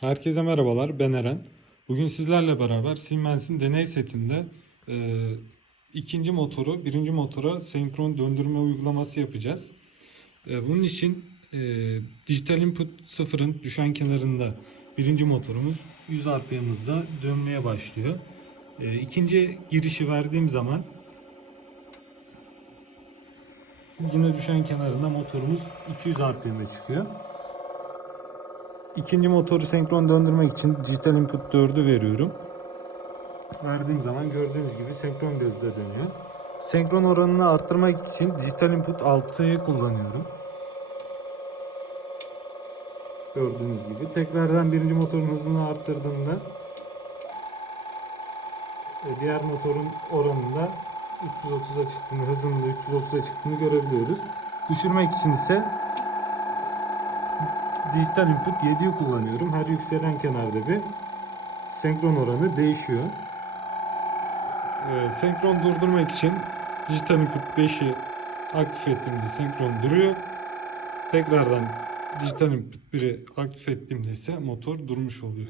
Herkese merhabalar, ben Eren. Bugün sizlerle beraber Siemens'in deney setinde e, ikinci motoru, birinci motora senkron döndürme uygulaması yapacağız. E, bunun için e, dijital input sıfırın düşen kenarında birinci motorumuz 100 RPM hızla dönmeye başlıyor. E, ikinci girişi verdiğim zaman yine düşen kenarında motorumuz 200 RPM'e çıkıyor. İkinci motoru senkron döndürmek için dijital input 4'ü veriyorum. Verdiğim zaman gördüğünüz gibi senkron gözde dönüyor. Senkron oranını arttırmak için dijital input 6'yı kullanıyorum. Gördüğünüz gibi. Tekrardan birinci motorun hızını arttırdığımda e, diğer motorun oranında 330'a çıktığını, hızının da 330'a çıktığını görebiliyoruz. Düşürmek için ise dijital input 7'yi kullanıyorum. Her yükselen kenarda bir senkron oranı değişiyor. Ee, senkron durdurmak için dijital input 5'i aktif ettiğimde senkron duruyor. Tekrardan dijital input 1'i aktif ettiğimde ise motor durmuş oluyor.